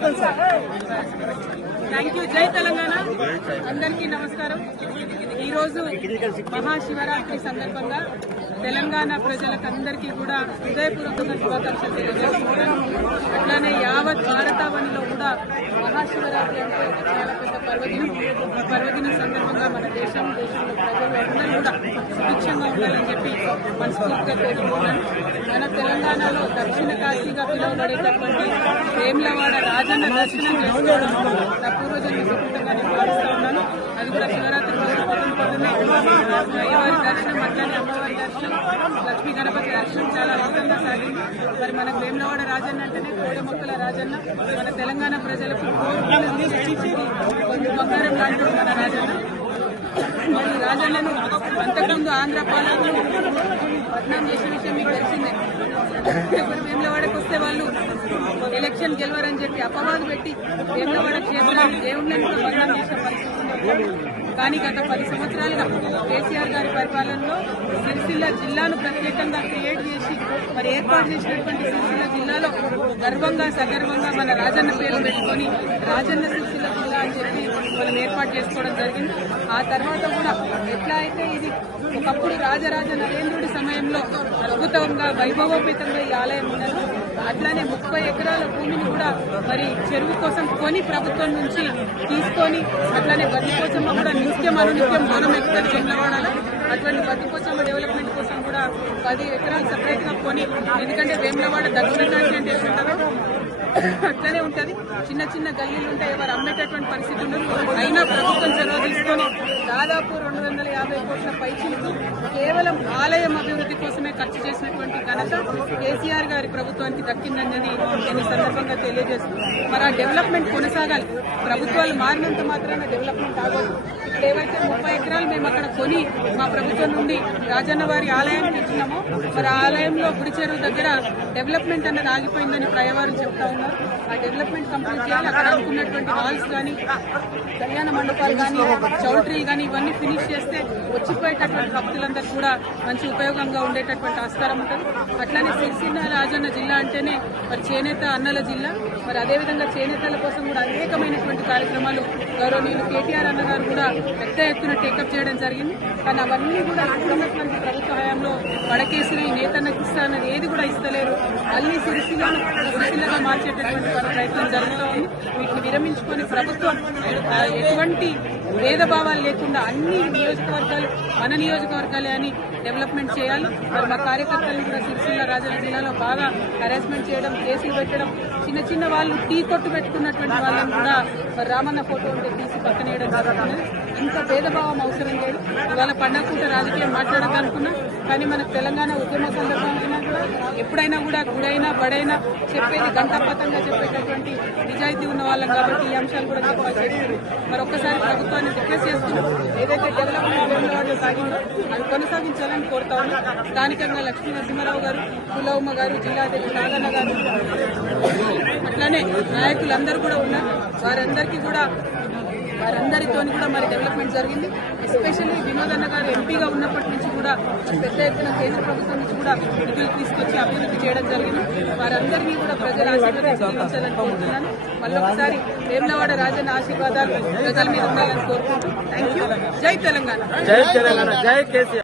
Sir thank you జై తెలంగాణ అందరికీ నమస్కారం. ఈరోజు మహాశివరాత్రి సందర్భంగా తెలంగాణ ప్రజలకు అందరికీ కూడా హృదయపూర్వకంగా శుభాకాంక్షలు తెలియజేస్తున్నాను. అట్లానే యావత్ భారతావనిలో కూడా మహాశివరాత్రి అంటే చాలా పెద్ద పర్వదినం. పర్వదినం సందర్భంగా మన దేశం దేశంలో ప్రజలు కూడా సుభిక్షంగా ఉండాలని చెప్పి మనస్ఫూర్తిగా కోరుకుంటున్నాను. మన తెలంగాణలో దక్షిణ కాశీగా పిలువబడేటటువంటి వేములవాడ రాజన్న దర్శనం చేసుకోవడం నా పూర్వజన్మ సుకృతంగా భావిస్తూ భావిస్తా ఉన్నాను. అది కూడా శివరాత్రి రోజు అయ్యవారి దర్శనం అట్లానే అమ్మవారి దర్శనం లక్ష్మీ గణపతి దర్శనం చాలా అద్భుతంగా సాగింది. మరి మన వేములవాడ రాజన్న అంటేనే కోడ మొక్కల రాజన్న. మన తెలంగాణ ప్రజలకు కోరుకున్నది కొంచెం బంగారం లాంటి మన రాజన్న. రాజన్నను అంతకుముందు ఆంధ్ర పాలకులు పట్నం చేసిన విషయం మీకు తెలిసిందే. ఇప్పుడు వేములవాడకు వస్తే ఎలక్షన్ గెలవరని చెప్పి అపవాదు పెట్టి వేములవాడ క్షేత్రాన్ని దేవుళ్ళని కూడా బదనాం పరిస్థితి కానీ గత పది సంవత్సరాలుగా కేసీఆర్ గారి పరిపాలనలో సిరిసిల్ల జిల్లాను ప్రత్యేకంగా క్రియేట్ చేసి మరి ఏర్పాటు చేసినటువంటి సిరిసిల్ల జిల్లాలో గర్వంగా సగర్వంగా మన రాజన్న పేరు పెట్టుకొని రాజన్న సిరిసిల్ల జిల్లా అని చెప్పి మనం ఏర్పాటు చేసుకోవడం జరిగింది. ఆ తర్వాత కూడా ఎట్లా అయితే ఇది ఒకప్పుడు రాజరాజ నరేంద్రుడి సమయంలో అద్భుతంగా వైభవోపేతంగా ఈ ఆలయం ఉన్నది అట్లానే ముప్పై ఎకరాల భూమిని కూడా మరి చెరువు కోసం కొని ప్రభుత్వం నుంచి తీసుకొని అట్లానే బతికోసమ్మ కూడా నిత్యం అనునిత్యం మనం ఎక్కుతుంది వేములవాడలో అటువంటి కోసం డెవలప్మెంట్ కోసం కూడా పది ఎకరాలు సపరేట్గా కొని ఎందుకంటే వేములవాడ దక్షిణ కాశీ అంటే ఎట్లుంటుందో అట్లనే ఉంటది. చిన్న చిన్న గల్లీలు ఉంటాయి ఎవరు అమ్మేటటువంటి పరిస్థితి ఉండదు. అయినా ప్రభుత్వం చొరవ తీసుకొని దాదాపు రెండు వందల యాభై కోట్ల పైచిలకు కేవలం ఆలయం అభివృద్ధి కోసమే ఖర్చు చేసినటువంటి ఘనత కేసీఆర్ గారి ప్రభుత్వానికి దక్కిందన్నది నేను సందర్భంగా తెలియజేస్తున్నాను. మరి ఆ డెవలప్మెంట్ కొనసాగాలి. ప్రభుత్వాలు మారినంత మాత్రాన డెవలప్మెంట్ ఆగదు. ఇప్పుడు ఏవైతే ముప్పై ఎకరాలు మేము అక్కడ కొని మా ప్రభుత్వం నుండి రాజన్న వారి ఆలయానికి ఇచ్చినామో మరి ఆ ఆలయంలో గుడి చెరువు దగ్గర డెవలప్మెంట్ అన్నది ఆగిపోయిందని ప్రయవారు చెప్తా ఉన్నారు. ఆ డెవలప్మెంట్ కంప్లీట్ చేయాలి. అక్కడ అనుకున్నటువంటి హాల్స్ కానీ కళ్యాణ మండపాలు కానీ చౌల్ట్రీ కానీ ఇవన్నీ ఫినిష్ చేస్తే వచ్చిపోయేటటువంటి భక్తులందరూ కూడా మంచి ఉపయోగంగా ఉండేటటువంటి ఆస్కారం ఉంటుంది. అట్లానే సిరిసిల్ల రాజన్న జిల్లా అంటేనే మరి చేనేత అన్నల జిల్లా. మరి అదేవిధంగా చేనేతల కోసం కూడా అనేకమైనటువంటి కార్యక్రమాలు గౌరవనీయులు కేటీఆర్ అన్న గారు కూడా పెద్ద ఎత్తున టేకప్ చేయడం జరిగింది. కానీ అవన్నీ కూడా అటువంటి ప్రభుత్వ హయాంలో పడకేసిన ఈ నేతన్నకి ఇస్తానని ఏది కూడా ఇస్తలేరు. మళ్ళీ సిరిసిల్లను సిరిసిల్లగా మార్చేటటువంటి ప్రయత్నం జరుగుతూ ఉంది వీటిని విరమించుకొని ప్రభుత్వం ఎటువంటి భేదభావాలు లేకుండా అన్ని నియోజకవర్గాలు మన నియోజకవర్గాలే అని డెవలప్మెంట్ చేయాలి. మరి మా కార్యకర్తలను కూడా సిరిసిల్ల రాజన్న జిల్లాలో బాగా హరాస్మెంట్ చేయడం కేసులు పెట్టడం చిన్న చిన్న వాళ్ళు టీ కొట్టు పెట్టుకున్నటువంటి వాళ్ళని కూడా మరి రామన్న ఫోటో ఉంటే తీసి పక్కనేయడం జరుగుతుంది. ఇంత భేదభావం అవసరం లేదు. ఇవాళ పండగ పూట రాజకీయం మాట్లాడదనుకున్నా కానీ మనకు తెలంగాణ ఉద్యమ సందర్భంగా కూడా ఎప్పుడైనా కూడా గుడైనా బడైనా చెప్పేది గంటపతంగా చెప్పేటటువంటి నిజాయితీ ఉన్న వాళ్ళం కాబట్టి ఈ అంశాలు కూడా చెప్పాల్సి వస్తుంది. మరి ఒక్కసారి ప్రభుత్వాన్ని రిక్వెస్ట్ చేస్తున్నాం. ఏదైతే డెవలప్మెంట్ వేములవాడలో సాగిందో అది కొనసాగించాలని కోరుతా ఉన్నాం. స్థానికంగా లక్ష్మీ నరసింహారావు గారు కులవమ్మ గారు జిల్లాధ్యక్షులు నాగన్న గారు. అట్లానే నాయకులందరూ కూడా ఉన్నారు. వారందరికీ కూడా వారందరితో కూడా మరి డెవలప్మెంట్ జరిగింది. ఎస్పెషల్లీ వినోద్ అన్న గారు ఎంపీగా ఉన్నప్పటి నుంచి కూడా పెద్ద ఎత్తున కేంద్ర ప్రభుత్వం నుంచి కూడా నిధులు తీసుకొచ్చి అభివృద్ధి చేయడం జరిగింది. వారందరినీ కూడా ప్రజల ఆశీర్వాదాలు కోరుతున్నాను. మళ్ళొకసారి వేములవాడ రాజన్న ఆశీర్వాదాలు ప్రజల మీద ఉండాలని కోరుకుంటూ. థ్యాంక్ యూ జై తెలంగాణ. జై తెలంగాణ. జై కేసీఆర్.